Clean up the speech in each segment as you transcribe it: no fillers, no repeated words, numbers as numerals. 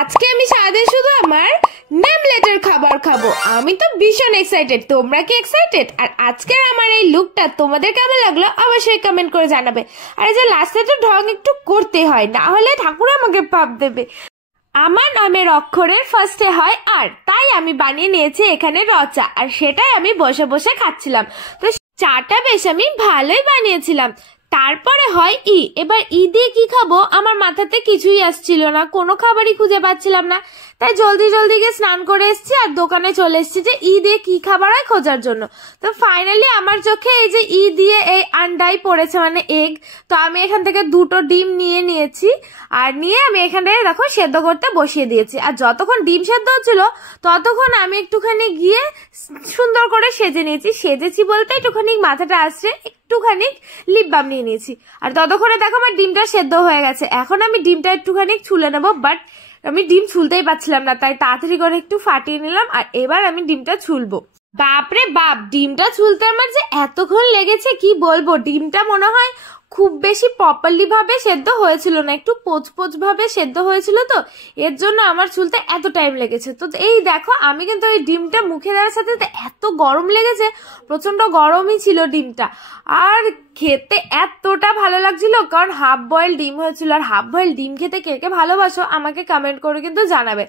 আজকে আমি সারাদিন শুধু আমার নেম লেটার খাবার খাবো। আমি তো ভীষণ এক্সাইটেড। তোমরা কি এক্সাইটেড? আর আজকের আমার এই লুকটা তোমাদের কেমন লাগলো অবশ্যই কমেন্ট করে জানাবে। আর এই যে লাস্টে তো ঢং একটু করতে হয়, না হলে ঠাকুর আমাকে পাপ দেবে। আমার নামের অক্ষরের ফার্স্টে হয় আর, তাই আমি বানিয়ে নিয়েছি এখানে রচা, আর সেটাই আমি বসে বসে খাচ্ছিলাম। তো চাটা বেশ আমি ভালোই বানিয়েছিলাম। তারপরে হয় ই। এবার ই দিয়ে কি খাবো আমার মাথাতে কিছুই আসছিল না, কোনো খাবারই খুঁজে পাচ্ছিলাম না। তাই জলদি জলদি গিয়ে স্নান করে এসেছি আর দোকানে চলে এসেছি যে ই দিয়ে কি খাবার হয় খোঁজার জন্য। তো ফাইনালি আমার চোখে এই যে ই দিয়ে এই আন্ডাই পড়েছে, মানে এগ। তো আমি এখান থেকে দুটো ডিম নিয়েছি, আর নিয়ে আমি এখানে দেখো সেদ্ধ করতে বসিয়ে দিয়েছি। আর যতক্ষণ ডিম সেদ্ধ হচ্ছিল ততক্ষণ আমি একটুখানি গিয়ে সুন্দর করে সেজেছি বলতে একটুখানি মাথাটা আসছে, একটুখানি লিপ বাম নিয়ে নিয়েছি। আর ততক্ষণে দেখো আমার ডিমটা সেদ্ধ হয়ে গেছে। এখন আমি ডিমটা একটুখানি ছুলে নেবো, বাট আমি ডিম ছুলতেই পারছিলাম না, তাই তাড়াতাড়ি করে একটু ফাটিয়ে নিলাম। আর এবার আমি ডিমটা ছুলবো। বাপরে বাপ, ডিমটা ছুলতে আমার যে এতক্ষণ লেগেছে কি বলবো। ডিমটা মনে হয় খুব বেশি প্রপারলি ভাবে সেদ্ধ হয়েছিল না, একটু পোচ ভাবে সেদ্ধ হয়েছিল, তো এর জন্য আমার ছুলতে এত টাইম লেগেছে। তো এই দেখো আমি কিন্তু ওই ডিমটা মুখে দেওয়ার সাথে এত গরম লেগেছে, প্রচন্ড গরমই ছিল ডিমটা। আর খেতে এতটা ভালো লাগছিল, কারণ হাফ বয়েল ডিম হয়েছিল। আর হাফ বয়েল ডিম খেতে কে কে ভালোবাসো আমাকে কমেন্ট করে কিন্তু জানাবে।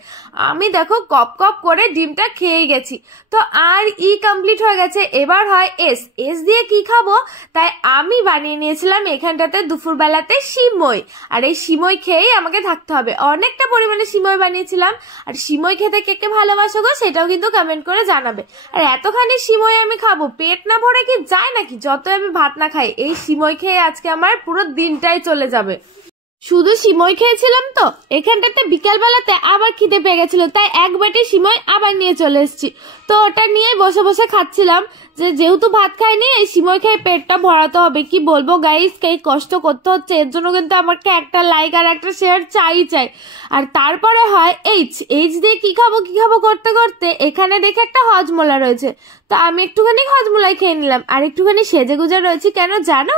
আমি দেখো কপ কপ করে ডিমটা খেয়েই গেছি। তো আর ই কমপ্লিট হয়ে গেছে, এবার হয় এস। এস দিয়ে কি খাবো, তাই আমি বানিয়ে নিয়েছিলাম এখানটাতে দুপুরবেলাতে সিমই। আর এই সিমই খেয়েই আমাকে থাকতে হবে। অনেকটা পরিমাণে সিমই বানিয়েছিলাম। আর সিমই খেতে কে কে ভালোবাসো গো সেটাও কিন্তু কমেন্ট করে জানাবে। আর এতখানি সিমই আমি খাবো, পেট না ভরে কি যায় নাকি? যত আমি ভাত না খাই, এই সিমই খেয়ে আজকে আমার পুরো দিনটাই চলে যাবে। শুধু সিমই খেয়েছিলাম তো, এখানটাতে বিকালবেলাতে আবার খিদে পেয়ে গেছিল, তাই এক বাটি সিমই আবার নিয়ে চলে এসেছি। তো ওটা নিয়ে বসে বসে খাচ্ছিলাম, যেহেতু ভাত খাইনি এই সিমই খেয়ে পেটটা ভরাতে হবে। কি বলবো গাইস, এই কষ্ট করতে হচ্ছে, এর জন্য কিন্তু আমাকে একটা লাইক আর একটা শেয়ার চাই। আর তারপরে হয় এইচ। এইচ দিয়ে কি খাবো করতে করতে এখানে দেখে একটা হজমোলা রয়েছে, তো আমি একটুখানি হজমোলাই খেয়ে নিলাম। আর একটুখানি সেজে গুজে রয়েছি কেন জানো?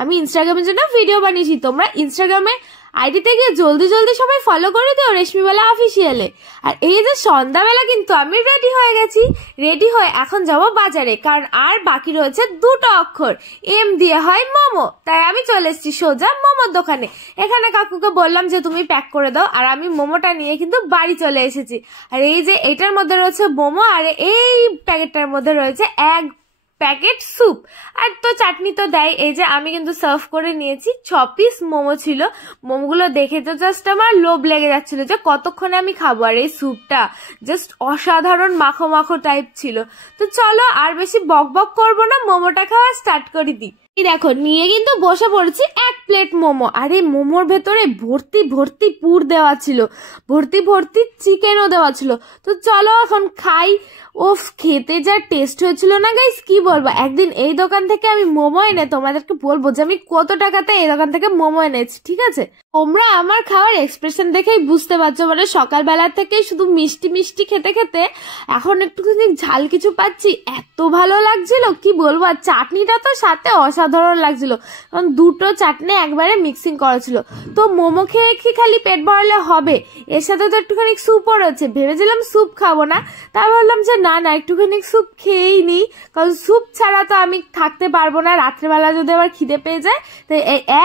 আমি ইনস্টাগ্রামের জন্য ভিডিও বানিয়েছি। তোমরা ইনস্টাগ্রামে আইডিতে গিয়ে জলদি জলদি সবাই ফলো করে দিও রেশমিবালা অফিসিয়ালে। আর এই যে সন্ধ্যাবেলা কিন্তু আমি রেডি হয়ে গেছি। রেডি হয়ে এখন যাব বাজারে, কারণ আর বাকি রয়েছে দুটো অক্ষর, এম দিয়ে হয় মোমো। তাই আমি চলে এসেছি সোজা মোমোর দোকানে। এখানে কাকুকে বললাম যে তুমি প্যাক করে দাও, আর আমি মোমোটা নিয়ে কিন্তু বাড়ি চলে এসেছি। আর এই যে এটার মধ্যে রয়েছে মোমো, আর এই প্যাকেটটার মধ্যে রয়েছে এক প্যাকেট স্যুপ। আর তো চাটনি তো দেয়। এই যে আমি কিন্তু সার্ভ করে নিয়েছি, 6 পিস মোমো ছিল। মোমোগুলো দেখে তো জাস্ট আমার লোভ লেগে যাচ্ছিল যে কতক্ষণে আমি খাবো। আর এই স্যুপটা জাস্ট অসাধারণ মাখো মাখো টাইপ ছিল। তো চলো আর বেশি বক বক করবো না, মোমোটা খাওয়া স্টার্ট করে দিই। দেখো নিয়ে কিন্তু বসে পড়েছি এক প্লেট মোমো। আর এই মোমোর ভেতরে ভর্তি ভর্তি পুর দেওয়া ছিল, ভর্তি ভর্তি চিকেনও দেওয়া ছিল। তো চলো এখন খাই। ওফ, খেতে যা টেস্ট হয়েছিল না গাইস, কি বলবো। একদিন এই দোকান থেকে আমি মোমো এনে তোমাদেরকে বলবো যে আমি কত টাকাতে এই দোকান থেকে মোমো এনেছি, ঠিক আছে? তোমরা আমার খাওয়ার এক্সপ্রেশন দেখেই বুঝতে পারছো, মানে সকালবেলা থেকে শুধু মিষ্টি মিষ্টি খেতে খেতে এখন একটুখানি ঝাল কিছু পাচ্ছি, এত ভালো লাগছিল কি বলবো। আর চাটনিটা তো সাথে অসাধারণ লাগছিল, কারণ দুটো চাটনি একবারে মিক্সিং করা ছিল। তো মোমো খেয়ে কি খালি পেট ভরালে হবে, এর সাথে তো একটুখানি স্যুপও রয়েছে। ভেবেছিলাম স্যুপ খাবো না, তাই ভাবলাম যে না একটুখানি স্যুপ খেয়েই নি, কারণ স্যুপ ছাড়া তো আমি থাকতে পারবো না। রাত্রেবেলা যদি আবার খিদে পেয়ে যায়, তো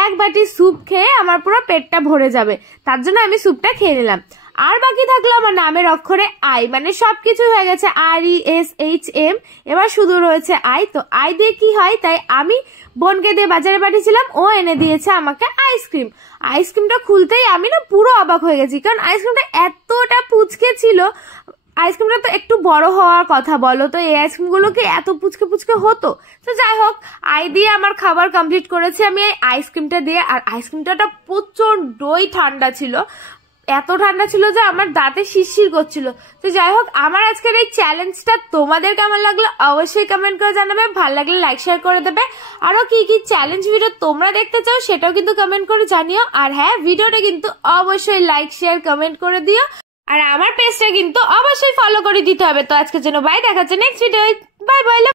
এক বাটি স্যুপ খেয়ে আমার পুরো পেটটা ভরে যাবে, তার জন্য আমি স্যুপটা খেয়ে নিলাম। আর বাকি থাকলো আমার নামের অক্ষরে আই, মানে সবকিছু হয়ে গেছে RESHM, এবার শুধু রয়েছে আই। তো আই দিয়ে কি হয়, তাই আমি বোনকে দিয়ে বাজারে পাঠিয়েছিলাম, ও এনে দিয়েছে আমাকে আইসক্রিম। আইসক্রিমটা খুলতেই আমি না পুরো অবাক হয়ে গেছি, কারণ আইসক্রিমটা এতটা পুচকে ছিল। আইসক্রিমটা তো একটু বড় হওয়ার কথা, বলো তো এই আইসক্রিমগুলো কি এত পুচকে হতো? তো যাই হোক, আই দিয়ে আমার খাবার কমপ্লিট করেছি আমি এই আইসক্রিমটা দিয়ে। আর আইসক্রিমটা প্রচন্ডই ঠান্ডা ছিল, এত ঠান্ডা ছিল যে আমার দাঁতে শিরশির করছিল। তো যাই হোক, আমার আজকের এই চ্যালেঞ্জটা তোমাদের কেমন লাগলো অবশ্যই কমেন্ট করে জানাবে। ভালো লাগলে লাইক শেয়ার করে দেবে। আরো কি কি চ্যালেঞ্জ ভিডিও তোমরা দেখতে চাও সেটাও কিন্তু কমেন্ট করে জানিও। আর হ্যাঁ, ভিডিওটা কিন্তু অবশ্যই লাইক শেয়ার কমেন্ট করে দিও। আর আমার পেজটা কিন্তু অবশ্যই ফলো করে দিতে হবে। তো আজকের জন্য বাই, দেখা হচ্ছে নেক্সট ভিডিও। Bye bye.